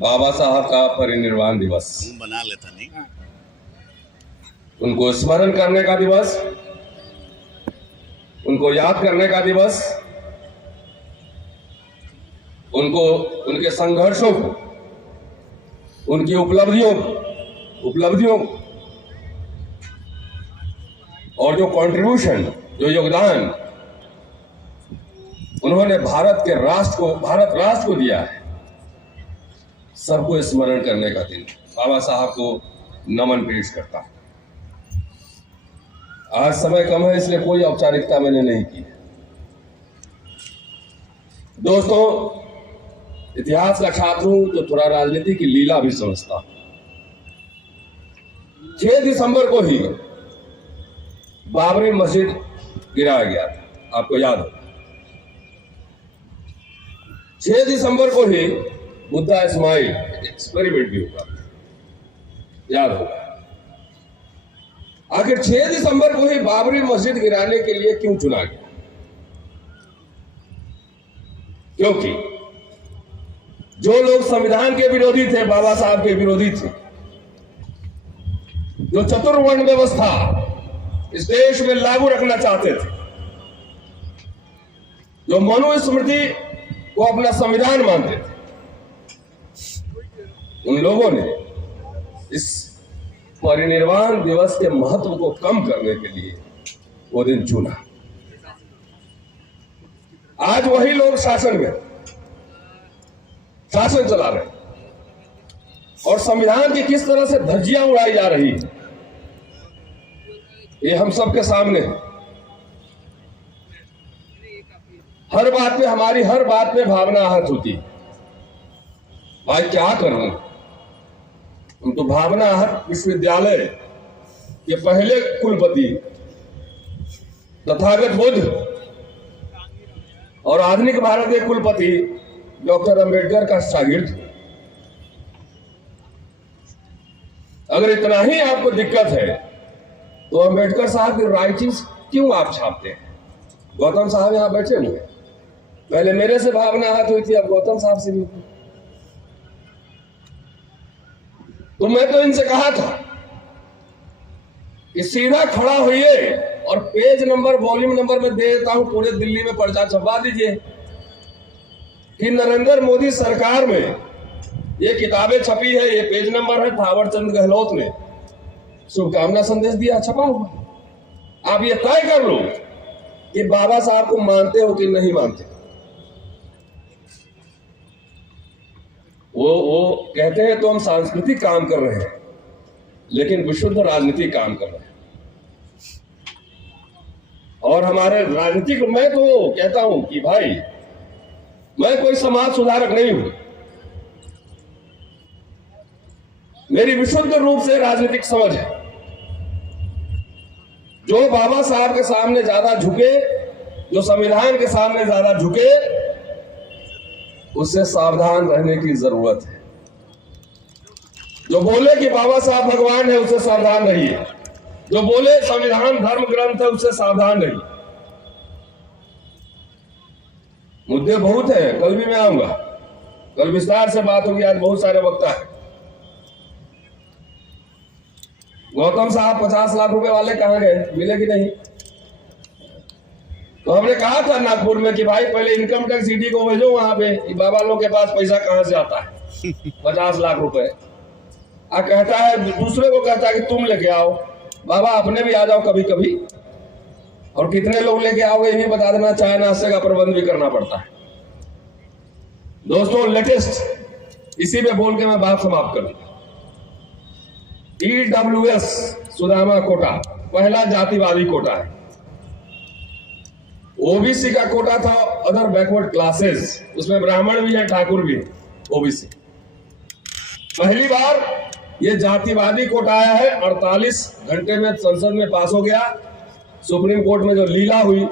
बाबा साहब का परिनिर्वाण दिवस बना लेता नहीं। उनको स्मरण करने का दिवस, उनको याद करने का दिवस, उनको उनके संघर्षों को, उनकी उपलब्धियों और जो कंट्रीब्यूशन, जो योगदान उन्होंने भारत राष्ट्र को दिया है, सबको स्मरण करने का दिन बाबा साहब को नमन पेश करता है। आज समय कम है इसलिए कोई औपचारिकता मैंने नहीं की। दोस्तों, इतिहास का छात्र हूं तो थोड़ा राजनीति की लीला भी समझता। 6 दिसंबर को ही बाबरी मस्जिद गिराया गया था, आपको याद हो। 6 दिसंबर को ही बुद्धा इस्माइल एक्सपेरिमेंट भी हुआ, याद होगा। आखिर 6 दिसंबर को ही बाबरी मस्जिद गिराने के लिए क्यों चुना गया? क्योंकि जो लोग संविधान के विरोधी थे, बाबा साहब के विरोधी थे, जो चतुर्वर्ण व्यवस्था इस देश में लागू रखना चाहते थे, जो मनुस्मृति को अपना संविधान मानते थे, उन लोगों ने इस परिनिर्वाण दिवस के महत्व को कम करने के लिए वो दिन चुना। आज वही लोग शासन चला रहे और संविधान की किस तरह से धज्जियां उड़ाई जा रही है, ये हम सबके सामने है। हमारी हर बात में भावना आहत होती है। भाई क्या करूं, हम तो भावना आहत विश्वविद्यालय के पहले कुलपति तथागत बुद्ध और आधुनिक भारत के कुलपति डॉक्टर अंबेडकर का शागिर्द। अगर इतना ही आपको दिक्कत है तो अंबेडकर साहब की राइटिंग्स क्यों आप छापते हैं? गौतम साहब यहां बैठे हुए, पहले मेरे से भावना आहत हुई थी, अब गौतम साहब से भी। तो मैं तो इनसे कहा था कि सीधा खड़ा होइए और पेज नंबर, वॉल्यूम नंबर में दे देता हूं, पूरे दिल्ली में पर्चा छपवा दीजिए कि नरेंद्र मोदी सरकार में ये किताबें छपी है, ये पेज नंबर है, थावर चंद गहलोत ने शुभकामना संदेश दिया, छपा हुआ। आप ये तय कर लो कि बाबा साहब को मानते हो कि नहीं मानते। वो कहते हैं तो हम सांस्कृतिक काम कर रहे हैं, लेकिन विशुद्ध राजनीतिक काम कर रहे हैं। और हमारे राजनीतिक, मैं तो कहता हूं कि भाई मैं कोई समाज सुधारक नहीं हूं, मेरी विशुद्ध रूप से राजनीतिक समझ है। जो बाबा साहब के सामने ज्यादा झुके, जो संविधान के सामने ज्यादा झुके, उससे सावधान रहने की जरूरत है। जो बोले कि बाबा साहब भगवान है, उससे सावधान रहिए। जो बोले संविधान धर्म ग्रंथ है, उससे सावधान रहिए। मुद्दे बहुत हैं, कल भी मैं आऊंगा, कल विस्तार से बात होगी, आज बहुत सारे वक्ता है। गौतम साहब 50 लाख रुपए वाले कहां गए, मिले कि नहीं? तो हमने कहा था नागपुर में कि भाई पहले इनकम टैक्स ईडी को भेजो वहां पे, बाबा लोग के पास पैसा कहां से आता है 50 लाख रुपए। कहता है, दूसरे को कहता है कि तुम लेके आओ, बाबा अपने भी आ जाओ कभी कभी, और कितने लोग लेके आओगे ये बता देना, चाय नाश्ते का प्रबंध भी करना पड़ता है। दोस्तों, लेटेस्ट इसी में बोल के मैं बात समाप्त कर दूंगा। EWS सुदामा कोटा पहला जातिवादी कोटा है। ओबीसी का कोटा था, अदर बैकवर्ड क्लासेस, उसमें ब्राह्मण भी है, ठाकुर भी है, ओबीसी। पहली बार ये जातिवादी कोटा आया है, 48 घंटे में संसद में पास हो गया। सुप्रीम कोर्ट में जो लीला हुई,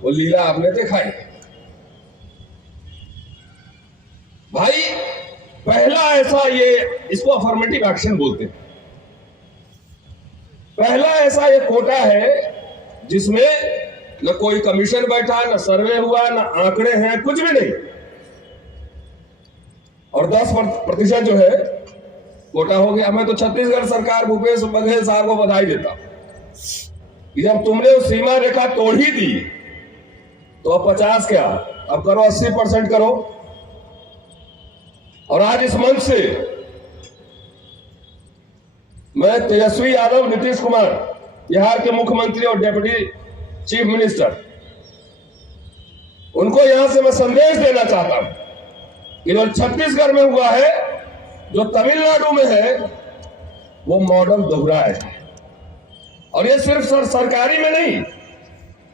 वो लीला आपने देखा है। भाई पहला ऐसा, ये इसको अफर्मेटिव एक्शन बोलते हैं, पहला ऐसा ये कोटा है जिसमें न कोई कमीशन बैठा, न सर्वे हुआ, न आंकड़े हैं, कुछ भी नहीं। और 10% जो है कोटा हो गया। मैं तो छत्तीसगढ़ सरकार भूपेश बघेल साहब को बधाई देता हूं कि जब तुमने उस सीमा रेखा तोड़ ही दी तो अब 50 क्या, अब करो 80% करो। और आज इस मंच से मैं तेजस्वी यादव, नीतीश कुमार, बिहार के मुख्यमंत्री और डेप्यूटी चीफ मिनिस्टर, उनको यहां से मैं संदेश देना चाहता हूं कि जो छत्तीसगढ़ में हुआ है, जो तमिलनाडु में है, वो मॉडल दोहराया है। और ये सिर्फ सरकारी में नहीं,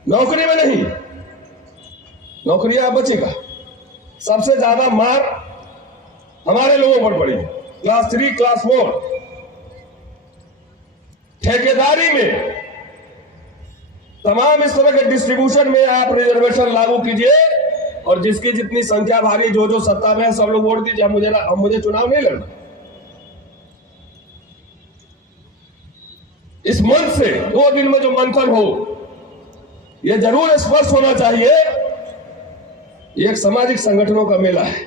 नौकरी में नहीं, नौकरियां बचेगा। सबसे ज्यादा मार हमारे लोगों पर पड़ी, क्लास 3, क्लास 4। ठेकेदारी में तमाम इस तरह के डिस्ट्रीब्यूशन में आप रिजर्वेशन लागू कीजिए और जिसकी जितनी संख्या भारी, जो सत्ता में है, सब लोग वोट दीजिए। मुझे चुनाव नहीं लड़ना। इस मंच से 2 दिन में जो मंथन हो, यह जरूर स्पष्ट होना चाहिए, ये एक सामाजिक संगठनों का मेला है।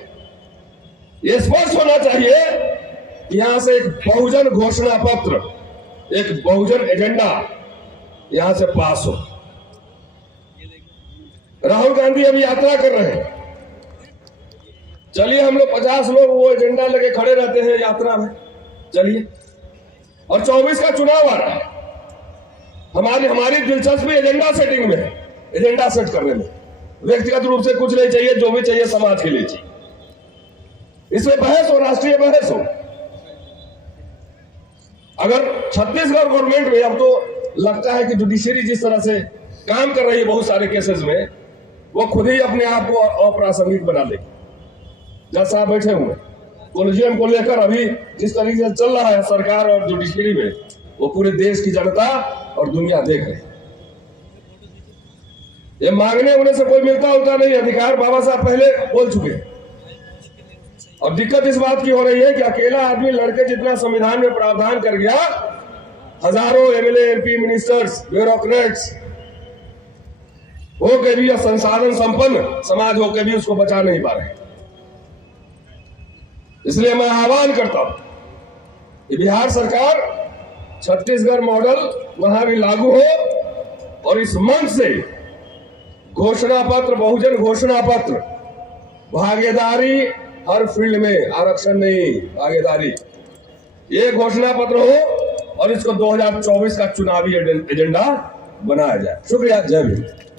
यह स्पष्ट होना चाहिए कि यहां से एक बहुजन घोषणा पत्र, एक बहुजन एजेंडा यहां से पास हो। राहुल गांधी अभी यात्रा कर रहे हैं, चलिए हम लोग 50 लोग वो एजेंडा लेके खड़े रहते हैं यात्रा में, चलिए। और 24 का चुनाव आ रहा है। हमारी दिलचस्पी एजेंडा सेटिंग में है, एजेंडा सेट करने में। व्यक्तिगत रूप से कुछ नहीं चाहिए, जो भी चाहिए समाज के लिए चाहिए। इसमें बहस हो, राष्ट्रीय बहस हो। अगर छत्तीसगढ़ गवर्नमेंट में अब तो लगता है कि जुडिशरी जिस तरह से काम कर रही है बहुत सारे केसेस में, वो खुद ही अपने आप को अप्रासंगिक बना लेगी। जज साहब बैठे हुए, कोलिजियम को लेकर अभी जिस तरीके से चल रहा है सरकार और जुडिशरी में, वो पूरे देश की जनता और दुनिया देख रही है। ये मांगने होने से कोई मिलता होता नहीं, अधिकार बाबा साहब पहले बोल चुके हैं। और दिक्कत इस बात की हो रही है कि अकेला आदमी लड़के जितना संविधान में प्रावधान कर गया, हजारों एमएलए, एमपी, मिनिस्टर्स, ब्यूरोक्रेट्स हो के भी, संसाधन संपन्न समाज हो के भी उसको बचा नहीं पा रहे। इसलिए मैं आह्वान करता हूं कि बिहार सरकार छत्तीसगढ़ मॉडल वहां भी लागू हो और इस मंच से घोषणा पत्र, बहुजन घोषणा पत्र, भागीदारी हर फील्ड में, आरक्षण नहीं, भागीदारी, ये घोषणा पत्र हो और इसको 2024 का चुनावी एजेंडा बनाया जाए। शुक्रिया, जय हिंद।